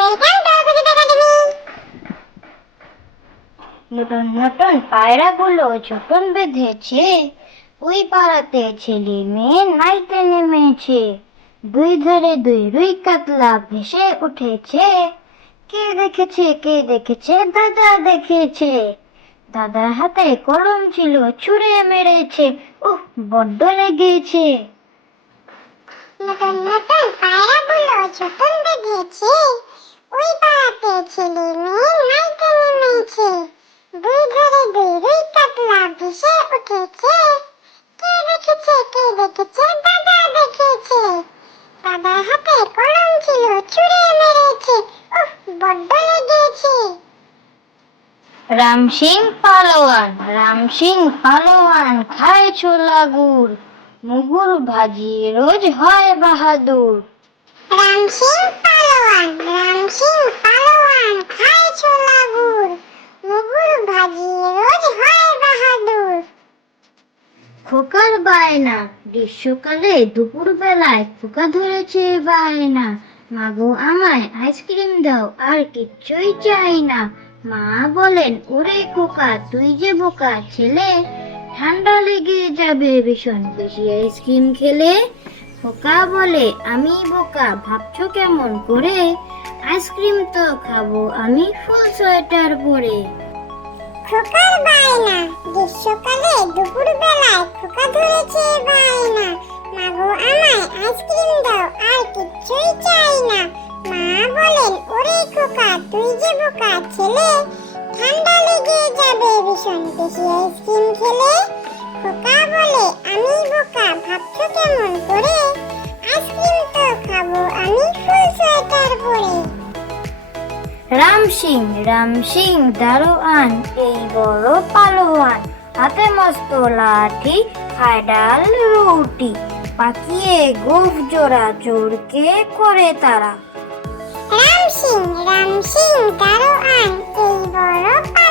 নতুন নতুন পায়রাগুলো যখন বেঁধেছে ওই পাড়াতে ছেলে মেয়ে নাইতে নেমেছে দুই ধারে দুই রুই কাতলা ভেসে উঠেছে কে দেখেছে কে দেখেছে দাদা দেখেছে দাদার হাতে কলম ছিল ছুড়ে মেরেছে উহ বড্ড লেগেছে নতুন নতুন পায়রাগুলো ছোট দেখেছে রাম সিং পালোয়ান রাম সিং পালোয়ান খায় ছোলা গুড় মুগুর ভাজি রোজ হয় বাহাদুর রাম সিং পালোয়ান রাম সিং পালোয়ান খোকার বায়না গ্রীষ্মকালে দুপুর বেলায় খোকা ধরেছে বায়না মাগো আমায় আইসক্রিম দাও আর কিচ্ছুই চাই না মা বলেন ওরে খোকা তুই যে বোকা ছেলে ঠান্ডা লেগে যাবে ভীষণ বেশি আইসক্রিম খেলে খোকা বলে আমি বোকা ভাবছো কেমন করে আইসক্রিম তো খাবো আমি ফুল সোয়েটার পরে খোকার গ্রীষ্মকালে দুপুর বেলায় খোকা ধরেছে বায়না মাগো আমায় আইসক্রিম দাও আর কিচ্ছুই চাই না মা বলেন ওরে খোকা তুই যে বোকা ছেলে ঠান্ডা লেগে যাবে ভীষণ বেশি আইসক্রিম খেলে খোকা বলে আমি বোকা ভাবছ কেমন করে আইসক্রিম তো খাবো আমি ফুল সোয়েটার পরে রাম সিং রাম সিং দারোয়ান এই বড় পালোয়ান হাতে মস্ত লাঠি খায় ডাল রুটি পাকিয়ে গোফ জোড়া চোরকে করে তারা রাম সিং রাম সিং আন এই বড়